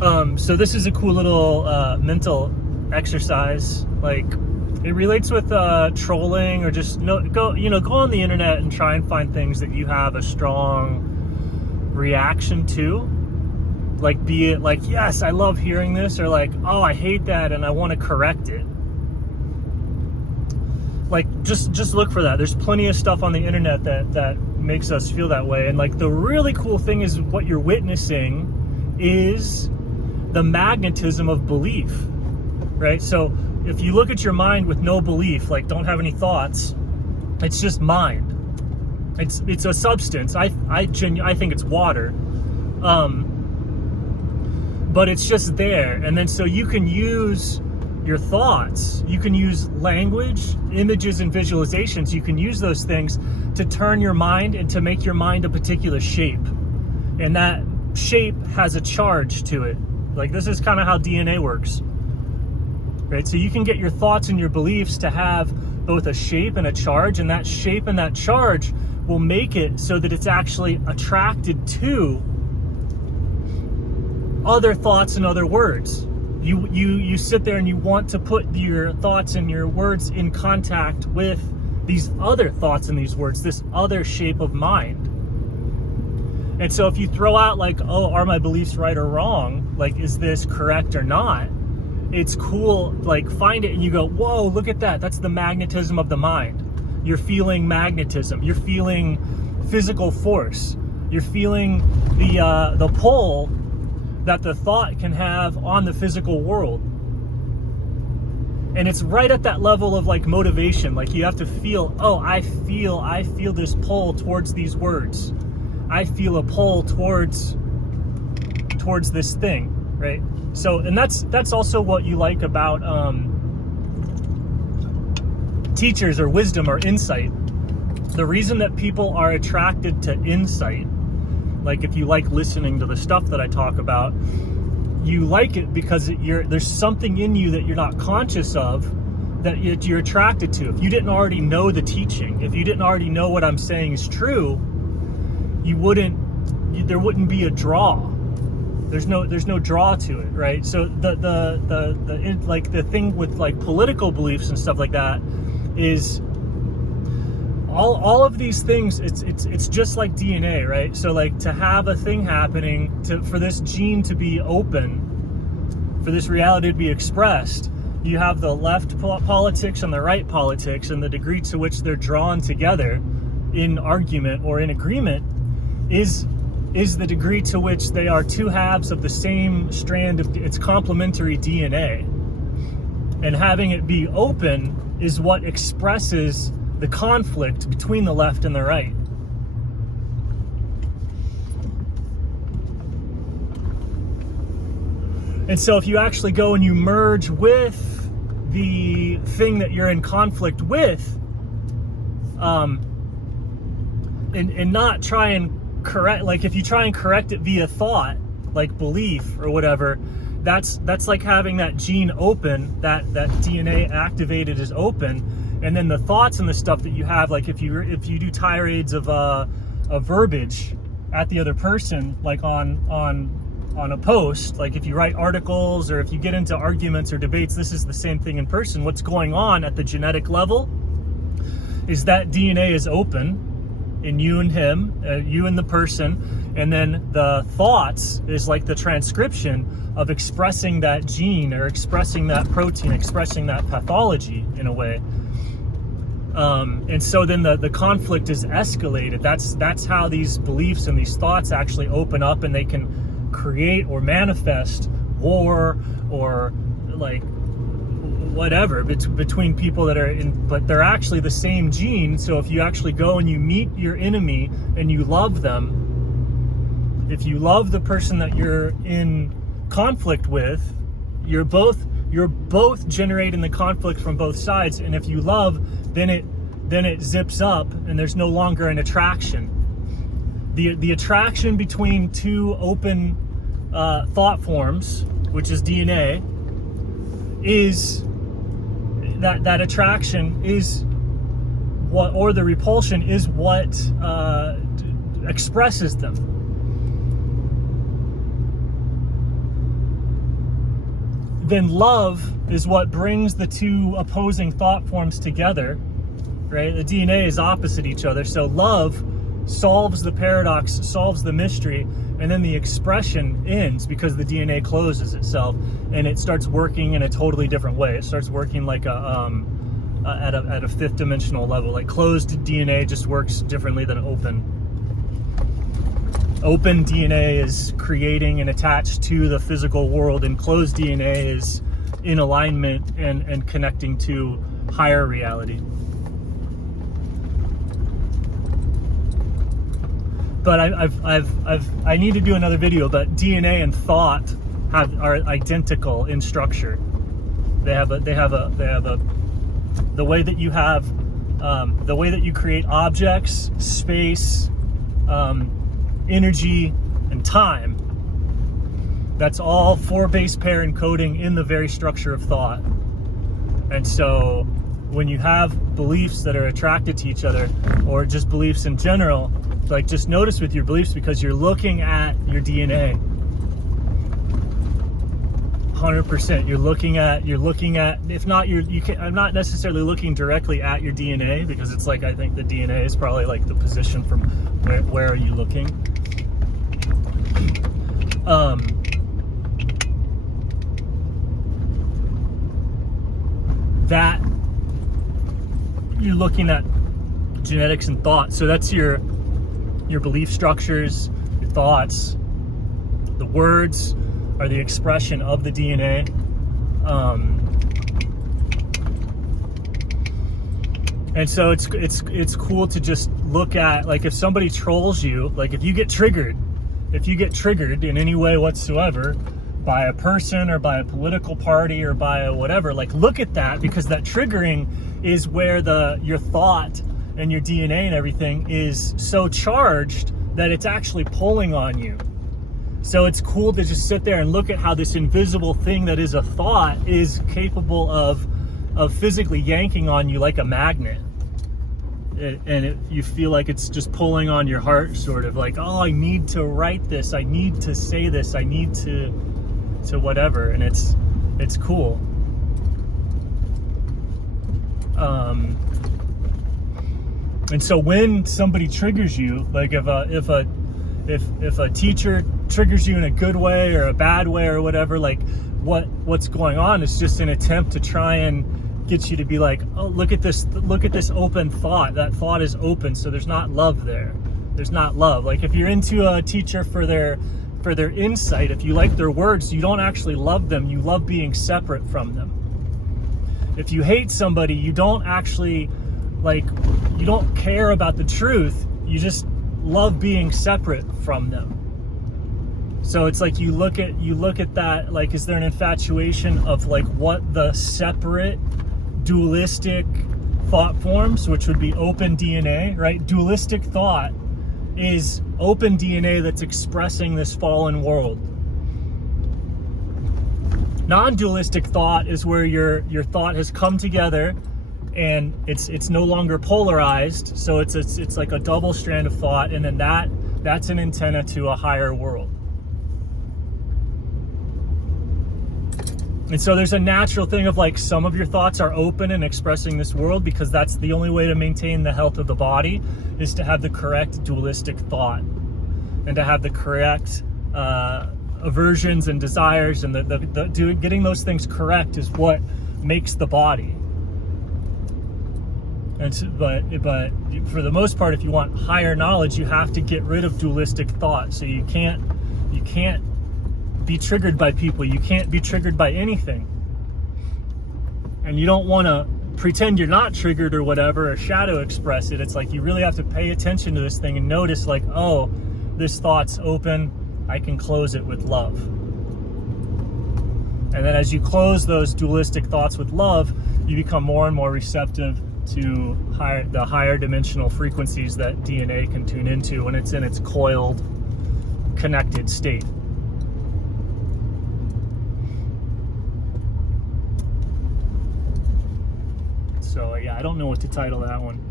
So this is a cool little mental exercise. Like, it relates with trolling, or just go on the internet and try and find things that you have a strong reaction to. Like, be it like, yes, I love hearing this, or like, oh, I hate that and I want to correct it. Like, just look for that. There's plenty of stuff on the internet that makes us feel that way. And like, the really cool thing is what you're witnessing is the magnetism of belief, right? So if you look at your mind with no belief, like don't have any thoughts, it's just mind. It's a substance. I think it's water, but it's just there. And then so you can use your thoughts, you can use language, images, and visualizations. You can use those things to turn your mind and to make your mind a particular shape, and that shape has a charge to it. Like, this is kind of how DNA works, right? So you can get your thoughts and your beliefs to have both a shape and a charge, and that shape and that charge will make it so that it's actually attracted to other thoughts and other words. You sit there and you want to put your thoughts and your words in contact with these other thoughts and these words, this other shape of mind. And so if you throw out like, oh, are my beliefs right or wrong? Like, is this correct or not? It's cool, like, find it and you go, whoa, look at that. That's the magnetism of the mind. You're feeling magnetism. You're feeling physical force. You're feeling the pull that the thought can have on the physical world. And it's right at that level of like motivation. Like, you have to feel, oh, I feel this pull towards these words. I feel a pull towards this thing, right? So, and that's also what you like about teachers or wisdom or insight. The reason that people are attracted to insight, like if you like listening to the stuff that I talk about, you like it because there's something in you that you're not conscious of that you're attracted to. If you didn't already know the teaching, if you didn't already know what I'm saying is true, there wouldn't be a draw. There's no draw to it, right? So the thing with like political beliefs and stuff like that is all of these things. It's just like DNA, right? So like, to have a thing happening, for this gene to be open, for this reality to be expressed, you have the left politics and the right politics, and the degree to which they're drawn together in argument or in agreement is the degree to which they are two halves of the same strand of its complementary DNA. And having it be open is what expresses the conflict between the left and the right. And so if you actually go and you merge with the thing that you're in conflict with, and not try and correct, like if you try and correct it via thought, like belief or whatever, that's like having that gene open, that DNA activated is open, and then the thoughts and the stuff that you have, like if you do tirades of verbiage at the other person, like on a post, like if you write articles or if you get into arguments or debates, this is the same thing in person. What's going on at the genetic level is that DNA is open in you and him, you and the person, and then the thoughts is like the transcription of expressing that gene or expressing that protein, expressing that pathology in a way. And so then the conflict is escalated. That's how these beliefs and these thoughts actually open up, and they can create or manifest war or like whatever between people that are in, but they're actually the same gene. So if you actually go and you meet your enemy and you love them, if you love the person that you're in conflict with, you're both generating the conflict from both sides. And if you love, then it zips up and there's no longer an attraction. The attraction between two open thought forms, which is DNA, is that attraction is what, or the repulsion is what expresses them. then love is what brings the two opposing thought forms together, right? The DNA is opposite each other. So love solves the paradox, solves the mystery, and then the expression ends because the DNA closes itself and it starts working in a totally different way. It starts working like at a fifth dimensional level. Like closed DNA just works differently than open. Open DNA is creating and attached to the physical world, and closed DNA is in alignment and connecting to higher reality. But I need to do another video, but DNA and thought are identical in structure. They have the way that you have, the way that you create objects, space, energy, and time. That's all 4 base pair encoding in the very structure of thought. And so when you have beliefs that are attracted to each other, or just beliefs in general, like just notice with your beliefs, because you're looking at your DNA. 100%. You're looking at, if not I'm not necessarily looking directly at your DNA, because it's like, I think the DNA is probably like the position from where are you looking? That you're looking at genetics and thought. So that's your belief structures, your thoughts. The words are the expression of the DNA. And so it's cool to just look at, like, if somebody trolls you, like if you get triggered in any way whatsoever by a person or by a political party or by a whatever, like look at that, because that triggering is where your thought and your DNA and everything is so charged that it's actually pulling on you. So it's cool to just sit there and look at how this invisible thing that is a thought is capable of physically yanking on you like a magnet. You feel like it's just pulling on your heart, sort of like, oh, I need to write this, I need to say this, I need to whatever. And it's cool. And so when somebody triggers you, like if a teacher triggers you in a good way or a bad way or whatever, like what's going on is just an attempt to try and get you to be like, oh, look at this open thought. That thought is open, so there's not love there. There's not love. Like if you're into a teacher for their insight, if you like their words, you don't actually love them. You love being separate from them. If you hate somebody, you don't actually, like, you don't care about the truth. You just love being separate from them. So it's like you look at that, like, is there an infatuation of like what the separate dualistic thought forms, which would be open DNA, right? Dualistic thought is open DNA that's expressing this fallen world. Non-dualistic thought is where your thought has come together and it's no longer polarized, so it's like a double strand of thought, and then that's an antenna to a higher world. And so there's a natural thing of like, some of your thoughts are open and expressing this world, because that's the only way to maintain the health of the body, is to have the correct dualistic thought and to have the correct aversions and desires, and getting those things correct is what makes the body. And so, but for the most part, if you want higher knowledge, you have to get rid of dualistic thought. So you can't be triggered by people. You can't be triggered by anything. And you don't want to pretend you're not triggered or whatever, or shadow express it. It's like you really have to pay attention to this thing and notice, like, oh, this thought's open, I can close it with love. And then as you close those dualistic thoughts with love, you become more and more receptive to the higher dimensional frequencies that DNA can tune into when it's in its coiled, connected state. So yeah, I don't know what to title that one.